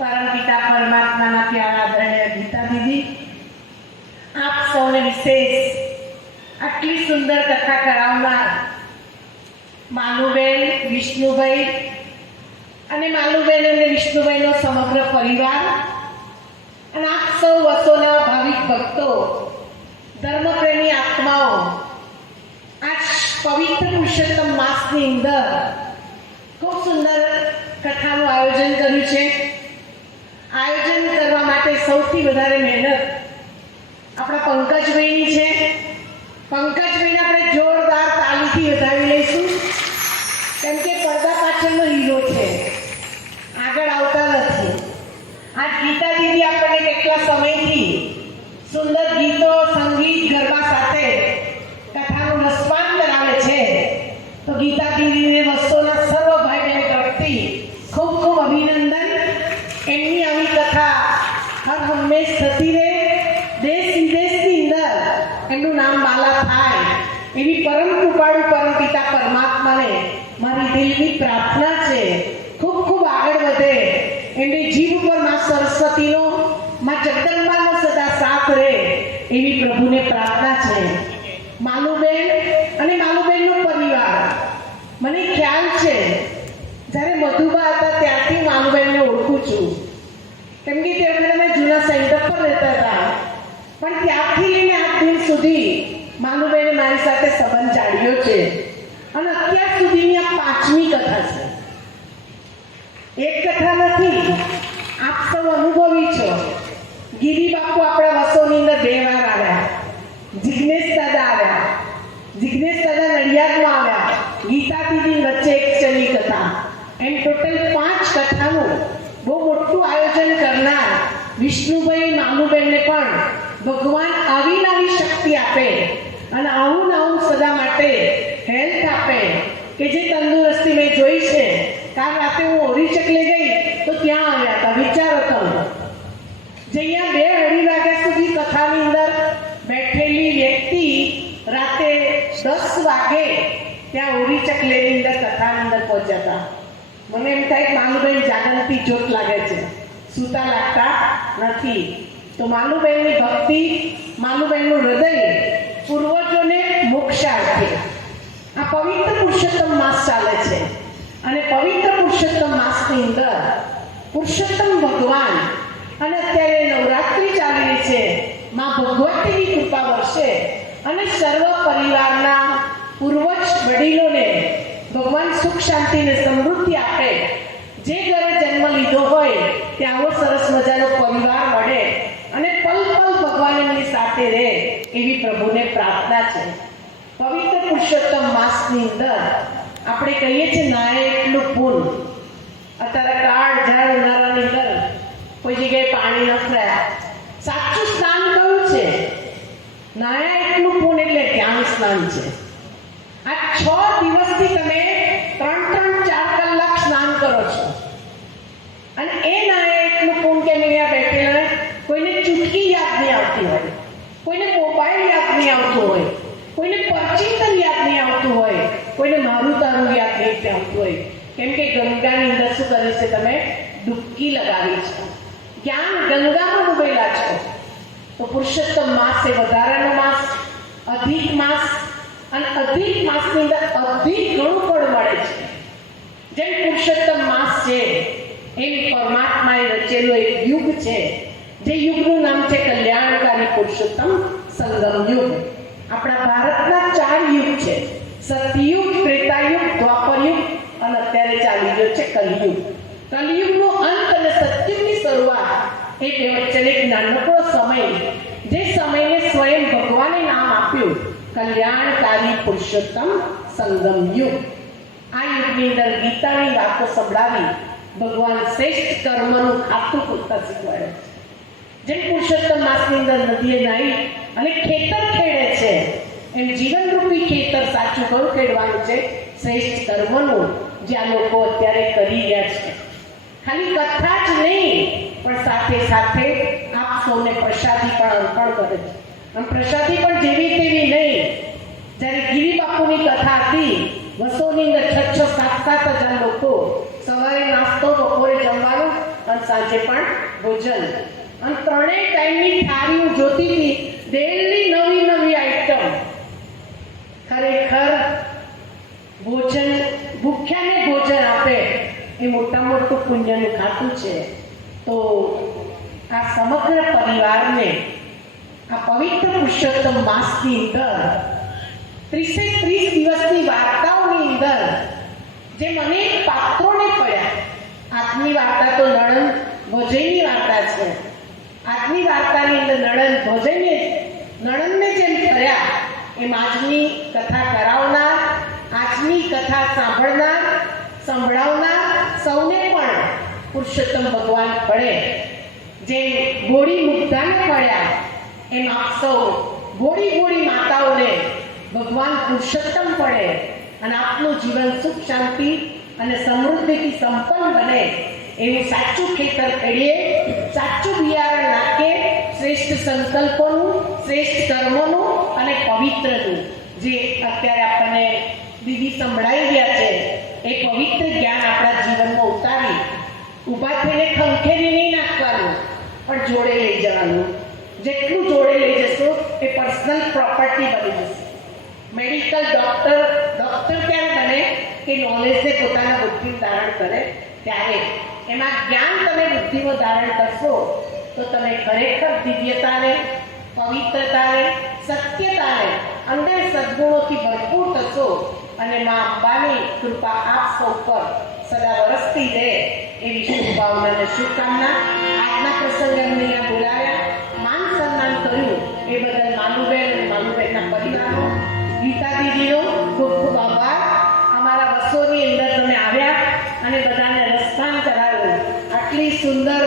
परमपिता परमात्मा प्यारा आदरणीय गीता दीदी, आप सौने विशेष आटली सुंदर कथा करावनार मालुबेन, विष्णुभाई અને માલુબેન અને વિષ્ણુભાઈનો સમગ્ર પરિવાર અને આપ સૌ વસોના ભાવિક ભક્તો, ધર્મપ્રેમી આત્માઓ, આ પવિત્ર પુરુષોત્તમ માસની અંદર ખૂબ સુંદર કથાનું આયોજન કર્યું છે. આયોજન કરવા માટે સૌથી વધારે મહેનત આપણા પંકજભાઈની છે. પંકજભાઈને આપણે જોરદાર તાલીથી વધાવી લઈશું, કેમ કે પડદા પાછળનો હીરો છે, આગળ આવતા નથી. આ ગીતા દીદી આપણને કેટલા સમયથી સુંદર ગીતો, સંગીત, ગરબા સાથે કથાનું રસપાન કરાવે છે. તો ગીતા દીદીને વસ્તુના સર્વ ભાઈ બહેન તરફથી ખૂબ ખૂબ અભિનંદન. એમની આવી કથા હર હંમેશ થતી રહે, દેશ વિદેશની અંદર એમનું નામ બાલા થાય એવી પરમ કૃપાળુ પરમપિતા પરમાત્માને મારી દિલની પ્રાર્થના છે. ખૂબ ખૂબ આગળ વધે, એમની જીભ ઉપર માં સરસ્વતીનો, માં જગદંબાનો સદા સાથ રહે એવી પ્રભુને પ્રાર્થના છે. માલુબેન અને માલુબેનનો પરિવાર, મને ખ્યાલ છે જ્યારે મધુબા હતા ત્યારથી માલુબેનને ઓળખું છું, કેમ કે તે વખતે અમે જૂના સેન્ટર પર રહેતા હતા. પણ ત્યારથી લઈને આજ દિન સુધી માલુબેને મારી સાથે સંબંધ જાળવ્યો છે અને અત્યાર સુધીની આ 5મી કથા છે. એક કથા નથી, આપ સૌ અનુભવી છો. ગિરી બાપુ આપણા વસોની અંદર 2 વાર આવ્યા, જિગ્નેશ દાદા આવ્યા, જિગ્નેશ દાદા નડિયાદમાં આવ્યા, ગીતા દીદી વચ્ચે એક ચલી કથા, એમ ટોટલ 5 કથાનું બહુ મોટું આયોજન કરનાર વિષ્ણુભાઈ, માલુબેનને પણ ભગવાન આવી નવી શક્તિ આપે અને આવું આવું સદા માટે હેલ્થ આપે કે જે તંદુરસ્તી મેં જોઈ છે. કાલ રાતે હું ઓરિચક લઈ ગઈ તો ત્યાં આવ્યા હતા, વિચારો તમે, જે અહીંયા 2-2:30 વાગ્યા સુધી કથાની અંદર બેઠેલી વ્યક્તિ રાતે 10 વાગે ત્યાં ઓરિચક લેની અંદર કથાની અંદર પહોંચ્યા હતા. મને એમ થાય કે માલુબેન જાગૃતિ જોત લાગે છે, સૂતા લાગતા નથી. તો માલુબેનની ભક્તિ, માલુબેનનું હૃદય પૂર્વજોને મોક્ષાર્થે આ પવિત્ર પુરુષોત્તમ માસ ચાલે છે અને પવિત્ર પુરુષોત્તમ માસની અંદર પુરુષોત્તમ ભગવાન અને અત્યારે નવરાત્રિ ચાલી રહી છે, માં ભગવતીની કૃપા વરસે અને સર્વ પરિવારના પૂર્વજ વડીલોને ભગવાન સુખ શાંતિ ને સમૃદ્ધિ આપે. જે ઘરે જન્મ લીધો હોય ત્યાં આવો સરસ મજાનો પરિવાર મળે અને પલ પલ ભગવાન એમની સાથે રહે એવી પ્રભુને પ્રાર્થના છે. પવિત્ર પુરુષોત્તમ માસની અંદર આપણે કહીએ છીએ નાય એટલું પૂન. અત્યારે કાળ ઝાડ ઉનાળાની અંદર કોઈ જગ્યાએ પાણી નથી રહ્યા. સાચું સ્નાન કયું છે? નાયા એટલું પૂન એટલે ધ્યાન સ્નાન છે. આ 6 દિવસથી તમે 3-4 કલાક સ્નાન કરો છો અને એ નાયા એટલું પૂન કેમ અહીંયા બેઠેલા, કોઈને ચૂટકી યાદ નહીં આવતી હોય, કોઈને મોબાઈલ યાદ નહીં આવતું હોય, કોઈને પરચિંતન યાદ નહીં આવતું હોય, કોઈને મારું તારું યાદ નહીં આવતું હોય, કેમ કે ગંગાની અંદર શું કરે છે? તમે ડૂબકી લગાવી છે, જ્ઞાન ગંગામાં ડૂબેલા છો. તો પુરુષોત્તમ માસ એ વધારાનો માસ, અધિક માસ, અને અધિક માસની અંદર અધિક ઘણું ફળ મળે છે. જેમ પુરુષોત્તમ માસ છે એમ પરમાત્માએ રચેલો એક યુગ છે, જે યુગનું નામ છે કલ્યાણકારી પુરુષોત્તમ સંગમ યુગ. આપણા ભારતના 4 યુગ છે, સતયુગ, ત્રેતાયુગ, દ્વાપરયુગ અને અત્યારે ચાલી રહ્યો છે કલિયુગ. કલિયુગનો અંત અને સતયુગની શરૂઆત એ બે વચ્ચેનો એક નાનકડો સમય, જે સમયને સ્વયં ભગવાને નામ આપ્યું કલ્યાણકારી પુરુષોત્તમ સંગમ યુગ. આ યુગની અંદર ગીતાની વાતો સંભળાવી ભગવાન શ્રેષ્ઠ કર્મનું ખાતું પૂરતા શીખવાડે છે. જેમ પુરુષોત્તમ માસની અંદર નદીએ નાહી અને ખેતર ખેડે છે, એમ જીવનરૂપી ખેતર સાચું ઘણું ખેડવાનું છે શ્રેષ્ઠ કર્મનું, જે આ લોકો અત્યારે કરી રહ્યા છે. ખાલી કથા જ નહીં પણ સાથે સાથે આપ સૌને પ્રસાદી પણ અર્પણ કરે છે. આમ પ્રસાદી પણ જેવી તેવી નહીં. જ્યારે ગિરી બાપુની કથા હતી, વસોની અંદર 6-7 હજાર લોકો સવારે નાસ્તા જમવાનું અને સાંજે પણ ભોજન. અને ત્રણેય ટાઈમની થાળી હું જોતી હતી, ડેલી નવી નવી આઈટમ. ખરેખર ભોજન, ભૂખ્યાને ભોજન આપે એ મોટા મોટું પુણ્યનું ખાતું છે. તો આ સમગ્ર પરિવારને આ પવિત્ર પુરુષોત્તમ માસની અંદર 30 દિવસની વાર્તાઓની અંદર જે મને પાત્રોને પડ્યા, આજની વાર્તા તો નણંદ ભોજનની વાર્તા છે. આજની વાર્તાની અંદર નણંદને જેમ કર્યા એમ આજની કથા કરાવનાર, આજની કથા સંભળાવનાર સૌને પણ પુરુષોત્તમ ભગવાન પડે. જેમ ભોળી મુગ્ધાને પડ્યા એમ આપ સૌ ભોળી માતાઓને ભગવાન પુરુષોત્તમ પડે અને આપનું જીવન સુખ શાંતિ અને સમૃદ્ધિથી સંપન્ન બને એવું સાચું ખેતર ખેડીએ, સાચું બિયારણ નાખીએ, શ્રેષ્ઠ સંકલ્પોનું, શ્રેષ્ઠ કર્મોનું અને પવિત્રનું જે અત્યારે આપણને દીદી સંભળાઈ ગયા છે એ પવિત્ર જ્ઞાન આપણા જીવનમાં ઉતારી ઊભા થઈને ખંખેરી નહીં નાખવાનું, પણ જોડે લઈ જવાનું. જેટલું જોડે લઈ જશો એ પર્સનલ પ્રોપર્ટી બની જશે. મેડિકલ ડોક્ટર ત્યારે બને કે નોલેજને પોતાના બુદ્ધિ ધારણ કરે ત્યારે. એમાં જ્ઞાન તમે બુદ્ધિમાં ધારણ કરશો તો તમે ખરેખર દિવ્યતાને, પવિત્રતાને, સત્યતાને, અંદર સદગુણોથી ભરપૂર થશો અને મા અંબાની કૃપા આપ સૌ પર સદા વરસતી રહે એવી શુભભાવના અને શુભકામના. આજના પ્રસંગે અમને અહીંયા બોલાવ્યા, માન સન્માન કર્યું એ બદલ માનુબેન અને માનુબેનના પરિવારનો, ગીતા દીદીનો ખૂબ ખૂબ આભાર. અમારા બસોની અંદર તમે આવ્યા અને બધાને રસપાન કરાવ્યું. આટલી સુંદર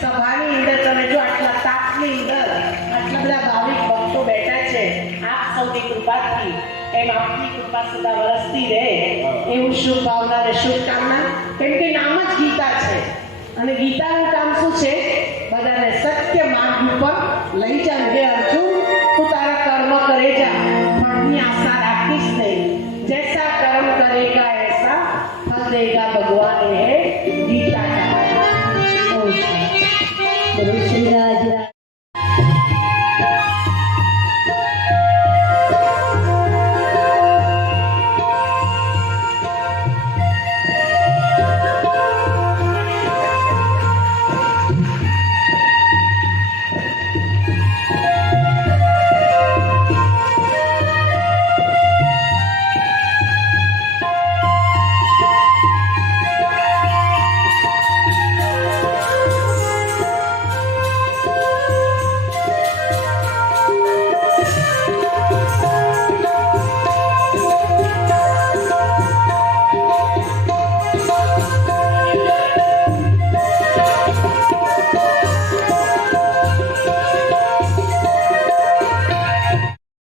સભાની અંદર તમે જો આટલા તાપની અંદર આટલા બધા ભાવિક ભક્તો બેઠા છે, આપ સૌની કૃપાથી એમ આપની કૃપા સદા વરસતી રહે એવું શુભ ભાવના અને શુભકામના. કેમ કે નામ જ ગીતા છે અને ગીતાનો